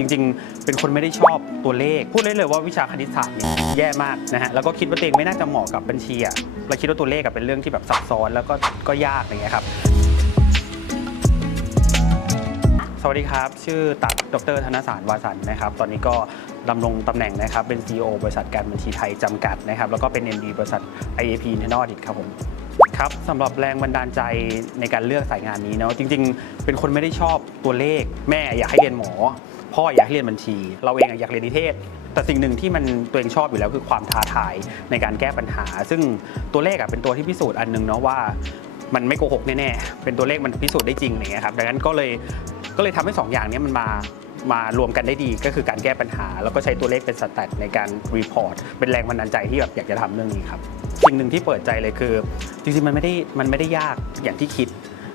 จริง ๆ เป็นคนไม่ได้ชอบตัวเลข พูดได้เลยว่าวิชาคณิตศาสตร์เนี่ยแย่มากนะฮะแล้วก็คิดว่าตัวเองไม่น่าจะเหมาะกับบัญชีอะเราคิดว่าตัวเลขอะเป็นเรื่องที่แบบซับซ้อนแล้วก็ก็ยากอย่างเงี้ยครับ สวัสดีครับ ชื่อตัดดรธนสารวาสันนะครับ ตอนนี้ก็ดำรงตำแหน่งนะครับ เป็น CEO บริษัทการบัญชีไทยจำกัดนะครับ แล้วก็เป็น MD บริษัท IAP Internal Audit ครับผมครับสำหรับแรงบันดาลใจในการเลือกสายงานนี้เนาะจริง ๆ เป็นคนไม่ได้ชอบตัวเลข แม่อยากให้เรียนหมอ พ่ออยากให้เรียนบัญชี เราเองอะอยากเรียนนิเทศ แต่สิ่งหนึ่งที่มันตัวเองชอบอยู่แล้วคือความท้าทายในการแก้ปัญหา ซึ่งตัวเลขอะเป็นตัวที่พิสูจน์อันหนึงเนาะว่ามันไม่โกหกแน่ๆ เป็นตัวเลขมันพิสูจน์ได้จริงอย่างเงี้ยครับ ดังนั้นก็เลยก็เลยทำให้สองอย่างนี้มันมามารวมกันได้ดีก็คือการแก้ปัญหา แล้วก็ใช้ตัวเลขเป็นสแตทในการรีพอร์ตเป็นแรงบันดาลใจที่แบบอยากจะทำเรื่องนี้ครับสิ่งหนึ่งที่เปิดใจเลยคือ จริงๆมันไม่ได้มันไม่ได้ยากอย่างที่คิด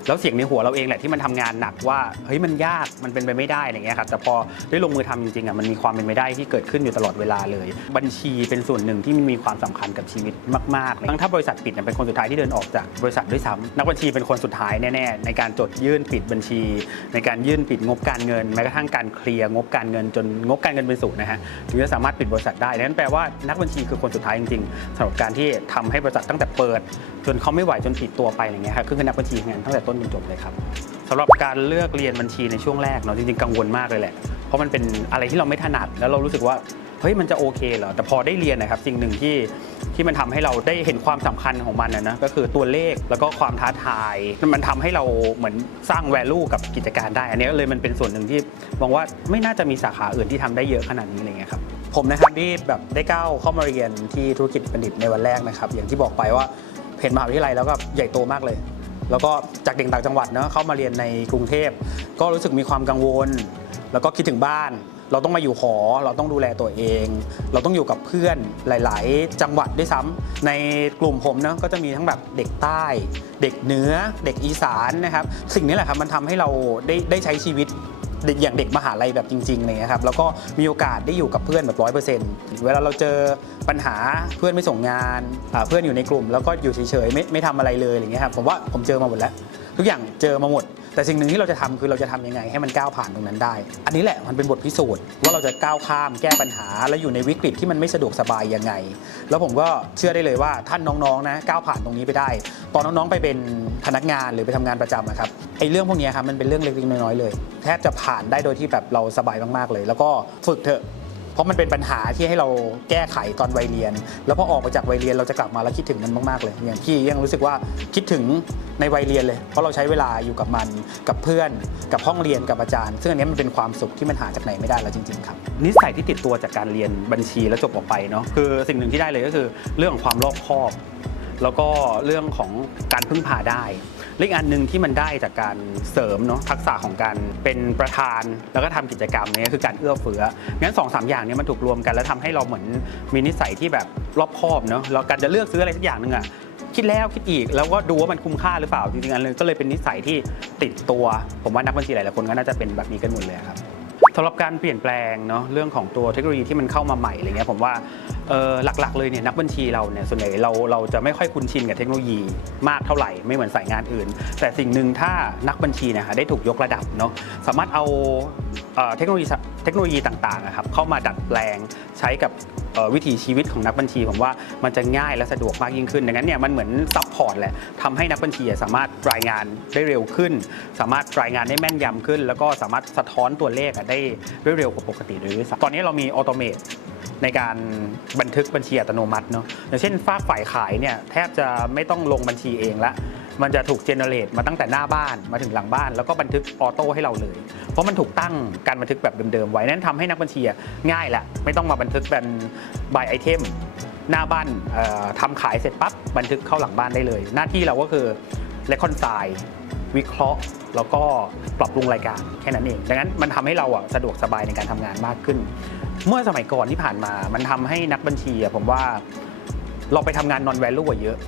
แล้วเสียงในหัวเราเองแหละที่มันทำงานหนักว่าเฮ้ยมันยากมันเป็นไปไม่ได้อะไรเงี้ยครับแต่พอได้ลงมือทำจริงๆอะมันมีความเป็นไปได้ที่เกิดขึ้นอยู่ตลอดเวลาเลย บัญชีเป็นส่วนหนึ่งที่มันมีความสำคัญกับชีวิตมากๆเลยทั้งถ้าบริษัทปิดเนี่ยเป็นคนสุดท้ายที่เดินออกจากบริษัทด้วยซ้ำนักบัญชีเป็นคนสุดท้ายแน่ๆในการจดยื่นปิดบัญชี ในการยื่นปิดงบการเงินแม้กระทั่งการเคลียร์งบการเงินจนงบการเงินเป็นศูนย์นะฮะถึงจะสามารถปิดบริษัทได้นั่นแปลว่านักบัญชีคือคนสุดท้ายจริงๆสำหรับการที่ทำให้บริษัทตั้งแต่เปิด จนเขาไม่ไหวจนปิดตัวไปอะไรเงี้ยครับคือนักบัญชีงานตั้งแต่ต้นจนจบเลยครับสำหรับการเลือกเรียนบัญชีในช่วงแรกเนาะจริงๆกังวลมากเลยแหละ เพราะมันเป็นอะไรที่เราไม่ถนัด แล้วเรารู้สึกว่าเฮ้ยมันจะโอเคเหรอแต่พอได้เรียนนะครับสิ่งหนึ่งที่ที่มันทำให้เราได้เห็นความสำคัญของมันนะก็คือตัวเลขแล้วก็ความท้าทาย มันทำให้เราเหมือนสร้าง value กับกิจการได้ อันนี้ก็เลยมันเป็นส่วนหนึ่งที่มองว่าไม่น่าจะมีสาขาอื่นที่ทำได้เยอะขนาดนี้อะไรเงี้ยครับผมนะครับที่แบบได้ก้าวเข้ามาเรียนที่ธุรกิจบัณฑิตในวันแรกนะครับอย่างที่บอกไปว่าเห็นมหาวิทยาลัยแล้วก็ใหญ่โตมากเลย แล้วก็จากเด็กต่างจังหวัดเนาะเข้ามาเรียนในกรุงเทพ ก็รู้สึกมีความกังวล แล้วก็คิดถึงบ้าน เราต้องมาอยู่หอเราต้องดูแลตัวเอง เราต้องอยู่กับเพื่อนหลาย ๆ จังหวัดด้วยซ้ำในกลุ่มผมเนาะก็จะมีทั้งแบบเด็กใต้ เด็กเหนือเด็กอีสานนะครับ สิ่งนี้แหละครับมันทำให้เราได้ได้ใช้ชีวิต เด็กอย่างเด็กมหาลัยแบบจริงๆเลยครับแล้วก็มีโอกาสได้อยู่กับเพื่อนแบบร้อยเปอร์เซ็นต์เวลาเราเจอปัญหาเพื่อนไม่ส่งงานเพื่อนอยู่ในกลุ่ม แล้วก็อยู่เฉยๆไม่ไม่ทำอะไรเลยอย่างเงี้ยครับผมว่าผมเจอมาหมดแล้ว ทุกอย่างเจอมาหมด แต่สิ่งหนึ่งที่เราจะทำคือเราจะทำยังไงให้มันก้าวผ่านตรงนั้นได้ อันนี้แหละมันเป็นบทพิสูจน์ว่าเราจะก้าวข้ามแก้ปัญหา และอยู่ในวิกฤตที่มันไม่สะดวกสบายยังไง แล้วผมก็เชื่อได้เลยว่าท่านน้องๆนะก้าวผ่านตรงนี้ไปได้ ตอนน้องๆไปเป็นพนักงานหรือไปทำงานประจำอะครับไอ้เรื่องพวกนี้ครับมันเป็นเรื่องเล็กๆน้อยๆเลยแทบจะผผ่านได้โดยที่แบบเราสบายมากๆเลย แล้วก็ฝึกเถอะ เพราะมันเป็นปัญหาที่ให้เราแก้ไขตอนวัยเรียน แล้วพอออกมาจากวัยเรียนเราจะกลับมาแล้วคิดถึงมันมากๆเลย อย่างพี่ยังรู้สึกว่าคิดถึงในวัยเรียนเลย เพราะเราใช้เวลาอยู่กับมันกับเพื่อน กับห้องเรียนกับอาจารย์ ซึ่งอันนี้มันเป็นความสุขที่มันหาจากไหนไม่ได้แล้วจริงๆครับ นิสัยที่ติดตัวจากการเรียนบัญชีแล้วจบออกไปเนาะคือสิ่งหนึ่งที่ได้เลยก็คือ เรื่องของความรอบคอบ แล้วก็เรื่องของการพึ่งพาได้ และอีกอันหนึ่งที่มันได้จากการเสริมเนาะทักษะของการเป็นประธานแล้วก็ทำกิจกรรมเนี่ยคือการเอื้อเฟื้องั้นสองสามอย่างเนี้มันถูกรวมกัน แล้วทำให้เราเหมือนมีนิสัยที่แบบรอบคอบเนาะแล้วการจะเลือกซื้ออะไรสักอย่างหนึ่งอะคิดแล้วคิดอีกแล้วก็ดูว่ามันคุ้มค่าหรือเปล่าจริงๆอันนึงก็เลยเป็นนิสัยที่ติดตัว ผมว่านักบัญชีหลายๆคนก็น่าจะเป็นแบบนี้กันหมดเลยครับสำหรับการเปลี่ยนแปลงเนาะเรื่องของตัวเทคโนโลยีที่มันเข้ามาใหม่อะไรเงี้ยผมว่า เอ่อหลักๆเลยเนี่ยนักบัญชีเราเนี่ยส่วนใหญ่เราเราจะไม่ค่อยคุ้นชินกับเทคโนโลยีมากเท่าไหร่ไม่เหมือนสายงานอื่น แต่สิ่งหนึ่งถ้านักบัญชีเนยฮะได้ถูกยกระดับเนาะสามารถเอาเอ่อเทคโนโลยีเทคโนโลยีต่างๆอะครับเข้ามาดัดแปลงใช้กับเอ่อวิถีชีวิตของนักบัญชีผมว่ามันจะง่ายและสะดวกมากยิ่งขึ้นดังนั้นเนี่ยมันเหมือนซัพพอร์ตแหละทำให้นักบัญชีสามารถรายงานได้เร็วขึ้น สามารถรายงานได้แม่นยำขึ้น แล้วก็สามารถสะท้อนตัวเลขอะได้เร็วกว่าปกติด้วยซ้ำตอนนี้เรามีออโตเมต ในการบันทึกบัญชีอัตโนมัติเนาะอย่างเช่นฝากฝ่ายขายเนี่ยแทบจะไม่ต้องลงบัญชีเองละมันจะถูกเจเนเรตมาตั้งแต่หน้าบ้านมาถึงหลังบ้าน แล้วก็บันทึกออโต้ให้เราเลย เพราะมันถูกตั้งการบันทึกแบบเดิมๆไว้นั่นทำให้นักบัญชีอะง่ายละไม่ต้องมาบันทึกเป็น by item หน้าบ้านเอ่อทำขายเสร็จปั๊บบันทึกเข้าหลังบ้านได้เลย หน้าที่เราก็คือ reconcile วิเคราะห์ แล้วก็ปรับปรุงรายการแค่นั้นเอง ดังนั้นมันทำให้เราอะสะดวกสบายในการทำงานมากขึ้น เมื่อสมัยก่อนที่ผ่านมา มันทำให้นักบัญชีอะผมว่าเราไปทำงาน non value อะเยอะ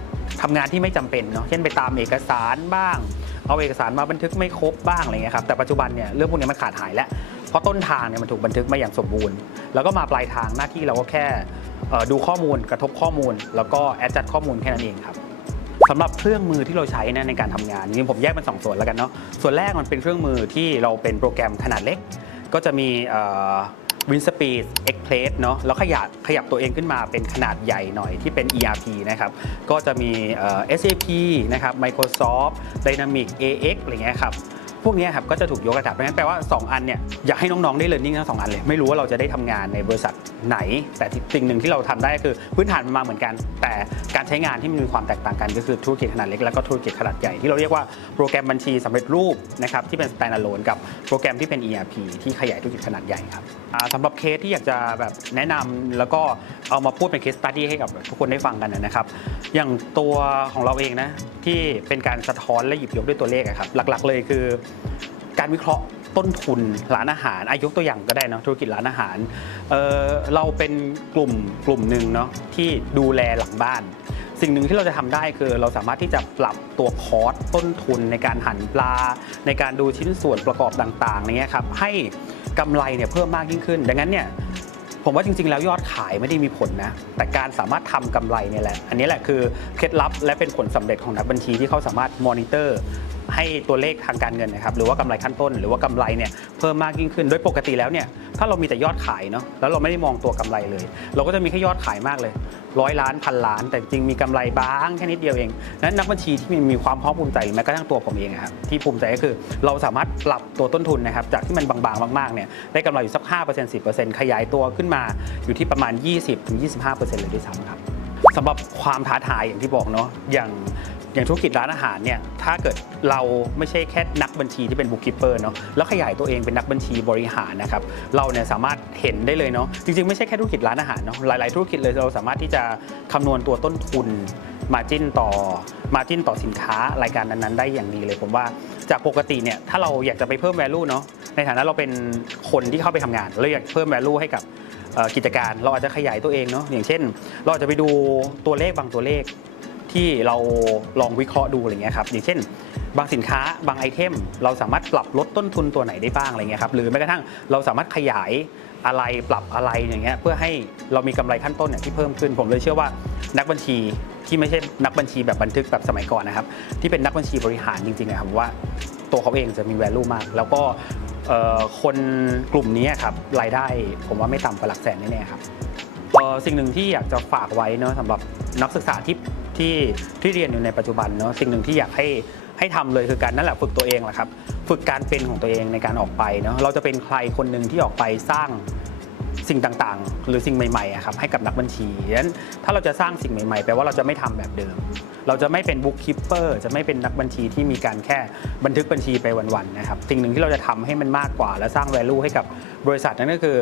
ทำงานที่ไม่จำเป็นเนาะ เช่นไปตามเอกสารบ้าง เอาเอกสารมาบันทึกไม่ครบบ้างอะไรเงี้ยครับ แต่ปัจจุบันเนี่ยเรื่องพวกนี้มันขาดหายแล้ว เพราะต้นทางเนี่ยมันถูกบันทึกมาอย่างสมบูรณ์ แล้วก็มาปลายทางหน้าที่เราก็แค่ดูข้อมูลกระทบข้อมูล แล้วก็แอดจัดข้อมูลแค่นั้นเองครับ สำหรับเครื่องมือที่เราใช้นะในการทำงานจริงผมแยกเป็นสองส่วนแล้วกันเนาะส่วนแรกมันเป็นเครื่องมือที่เราเป็นโปรแกรมขนาดเล็ก ก็จะมีวินสปีดเอ็กเพลสเนาะแล้วขยับขยับตัวเองขึ้นมาเป็นขนาดใหญ่หน่อยที่เป็น ERP นะครับ ก็จะมีเอ่อ SAP นะครับ Microsoft Dynamics AX อะไรเงี้ยครับ พวกนี้ครับก็จะถูกยกระดับเพราะฉะนั้นแปลว่า 2 อันเนี่ยอยากให้น้องๆได้เรียนรู้ทั้งสองอันเลยไม่รู้ว่าเราจะได้ทำงานในบริษัทไหน แต่สิ่งหนึ่งที่เราทำได้คือพื้นฐานมันมาเหมือนกัน แต่การใช้งานที่มันมีความแตกต่างกันก็คือธุรกิจขนาดเล็กแล้วก็ธุรกิจขนาดใหญ่ที่เราเรียกว่าโปรแกรมบัญชีสำเร็จรูปนะครับที่เป็น standalone กับโปรแกรมที่เป็น ERP ที่ขยายธุรกิจขนาดใหญ่ครับสำหรับเคสที่อยากจะแบบแนะนำแล้วก็เอามาพูดเป็นเคสตัดดี้ให้กับทุกคนได้ฟังกันนะครับ อย่างตัวของเราเองนะที่เป็นการสะท้อนและหยิบยกด้วยตัวเลขครับหลักๆ เลยคือการวิเคราะห์ต้นทุนร้านอาหารอายกตัวอย่างก็ได้เนาะธุรกิจร้านอาหารเเราเป็นกลุ่มกลุ่มหนึ่งเนาะที่ดูแลหลังบ้าน สิ่งหนึ่งที่เราจะทำได้คือ เราสามารถที่จะปรับตัวคอสต้นทุนในการหั่นปลา ในการดูชิ้นส่วนประกอบต่างๆอย่างเงี้ยครับให้กำไรเนี่ยเพิ่มมากยิ่งขึ้น ดังนั้นเนี่ยผมว่าจริงๆ แล้วยอดขายไม่ได้มีผลนะ แต่การสามารถทำกำไรเนี่ยแหละ อันนี้แหละคือเคล็ดลับและเป็นผลสำเร็จของนักบัญชีที่เขาสามารถมอนิเตอร์ ให้ตัวเลขทางการเงินนะครับหรือว่ากำไรขั้นต้น หรือว่ากำไรเนี่ยเพิ่มมากยิ่งขึ้นโดยปกติแล้วเนี่ยถ้าเรามีแต่ยอดขายเนาะแล้วเราไม่ได้มองตัวกำไรเลย เราก็จะมีแค่ยอดขายมากเลยร้อยล้านพันล้าน แต่จริงมีกำไรบ้างแค่นิดเดียวเองนั้นนักบัญชีที่มีความภาคภูมิใจหรือแม้กระทั่งตัวผมเองครับที่ภูมิใจก็คือ เราสามารถปรับตัวต้นทุนนะครับจากที่มันบางๆมากๆเนี่ยได้กำไรอยู่สัก 5% 10%ขยายตัวขึ้นมาอยู่ที่ประมาณ 20-25%เลยด้วยซ้ำครับสำหรับความท้าทายอย่างที่บอกเนาะอย่าง อย่างธุรกิจร้านอาหารเนี่ยถ้าเกิดเราไม่ใช่แค่นักบัญชีที่เป็นบุ๊กคิปเปอร์เนาะแล้วขยายตัวเองเป็นนักบัญชีบริหารนะครับเราเนี่ยสามารถเห็นได้เลยเนาะจริงๆ ไม่ใช่แค่ธุรกิจร้านอาหารเนาะหลายๆธุรกิจเลยเราสามารถที่จะคำนวณตัวต้นทุนมาจิ้นต่อมาจิ้นต่อสินค้ารายการนั้นๆ ได้อย่างดีเลยผมว่าจากปกติเนี่ยถ้าเราอยากจะไปเพิ่ม value เนาะในฐานะเราเป็นคนที่เข้าไปทำงานเราอยากเพิ่ม value ให้กับกิจการเราอาจจะขยายตัวเองเนาะอย่างเช่น เราอาจจะไปดูตัวเลขบางตัวเลข ที่เราลองวิเคราะห์ดูอะไรเงี้ยครับอย่างเช่น บางสินค้าบางไอเทม เราสามารถปรับลดต้นทุนตัวไหนได้บ้างอะไรเงี้ยครับหรือแม้กระทั่งเราสามารถขยายอะไรปรับอะไรอย่างเงี้ยเพื่อให้เรามีกำไรขั้นต้นเนี่ยที่เพิ่มขึ้นผมเลยเชื่อว่านักบัญชีที่ไม่ใช่นักบัญชีแบบบันทึกแบบสมัยก่อนนะครับที่เป็นนักบัญชีบริหารจริงๆนะครับว่าตัวเขาเองจะมี value มาก แล้วก็คนกลุ่มนี้ครับรายได้ผมว่าไม่ต่ำกว่าหลักแสนแน่ๆครับสิ่งหนึ่งที่อยากจะฝากไว้เนอะสำหรับนักศึกษาที่ ที่ที่เรียนอยู่ในปัจจุบันเนอะสิ่งหนึ่งที่อยากให้ให้ทำเลยคือการนั่นแหละฝึกตัวเองแหละครับฝึกการเป็นของตัวเองในการออกไปเนอะเราจะเป็นใครคนหนึ่งที่ออกไปสร้างสิ่งต่างๆ หรือสิ่งใหม่ๆครับให้กับนักบัญชีดังนั้นถ้าเราจะสร้างสิ่งใหม่ๆแปลว่าเราจะไม่ทำแบบเดิม เราจะไม่เป็นบุ๊กคิปเปอร์จะไม่เป็นนักบัญชีที่มีการแค่บันทึกบัญชีไปวันๆนะครับสิ่งหนึ่งที่เราจะทำให้มันมากกว่า และสร้าง value ให้กับบริษัทนั่นก็คือ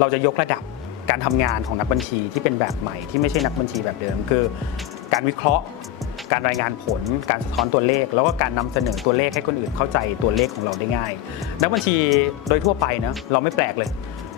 เราจะยกระดับการทำงานของนักบัญชีที่เป็นแบบใหม่ที่ไม่ใช่นักบัญชีแบบเดิม คือ การวิเคราะห์ การรายงานผล การสะท้อนตัวเลข แล้วก็การนำเสนอตัวเลขให้คนอื่นเข้าใจตัวเลขของเราได้ง่าย นักบัญชีโดยทั่วไปนะเราไม่แปลกเลย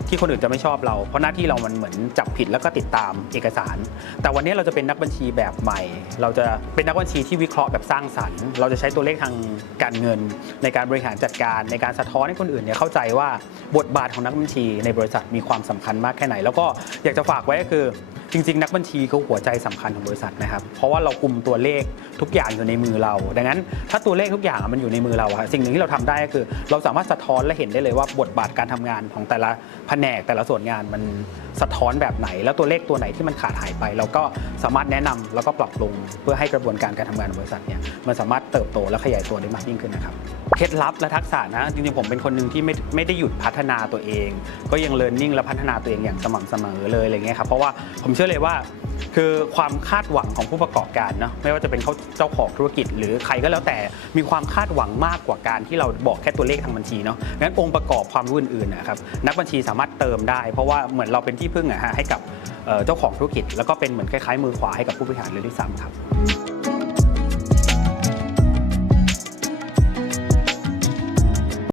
ที่คนอื่นจะไม่ชอบเรา เพราะหน้าที่เรามันเหมือนจับผิดแล้วก็ติดตามเอกสาร แต่วันนี้เราจะเป็นนักบัญชีแบบใหม่ เราจะเป็นนักบัญชีที่วิเคราะห์แบบสร้างสรรค์ เราจะใช้ตัวเลขทางการเงิน ในการบริหารจัดการ ในการสะท้อนให้คนอื่นเนี่ยเข้าใจว่าบทบาทของนักบัญชีในบริษัทมีความสำคัญมากแค่ไหน แล้วก็อยากจะฝากไว้ก็คือ จริง ๆ นักบัญชีเขาหัวใจสำคัญของบริษัทนะครับ เพราะว่าเรากุมตัวเลขทุกอย่างอยู่ในมือเรา ดังนั้นถ้าตัวเลขทุกอย่างมันอยู่ในมือเราอะสิ่งหนึ่งที่เราทำได้ก็คือ เราสามารถสะท้อนและเห็นได้เลยว่าบทบาทการทำงานของแต่ละแผนกแต่ละส่วนงานมันสะท้อนแบบไหน แล้วตัวเลขตัวไหนที่มันขาดหายไป เราก็สามารถแนะนำแล้วก็ปรับปรุงเพื่อให้กระบวนการการทำงานของบริษัทเนี่ยมันสามารถเติบโตและขยายตัวได้มากยิ่งขึ้นนะครับเคล็ดลับและทักษะนะจริงๆผมเป็นคนหนึ่งที่ไม่ไม่ได้หยุดพัฒนาตัวเอง ก็ยังเรียนรู้และพัฒนาตัวเองอย่างสม่ำเสมอเลยอะไรเงี้ยครับเพราะว่าผมเชื่อเลยว่า คือความคาดหวังของผู้ประกอบการเนาะไม่ว่าจะเป็นเขาเจ้าของธุรกิจ หรือใครก็แล้วแต่มีความคาดหวังมากกว่าการที่เราบอกแค่ตัวเลขทางบัญชีเนาะงั้นองค์ประกอบความรู้อื่นๆนะครับนักบัญชีสามารถเติมได้ เพราะว่าเหมือนเราเป็นที่พึ่งอะฮะให้กับเอ่อเจ้าของธุรกิจ แล้วก็เป็นเหมือนคล้ายๆมือขวาให้กับผู้บริหารเลยด้วยซ้ำครับ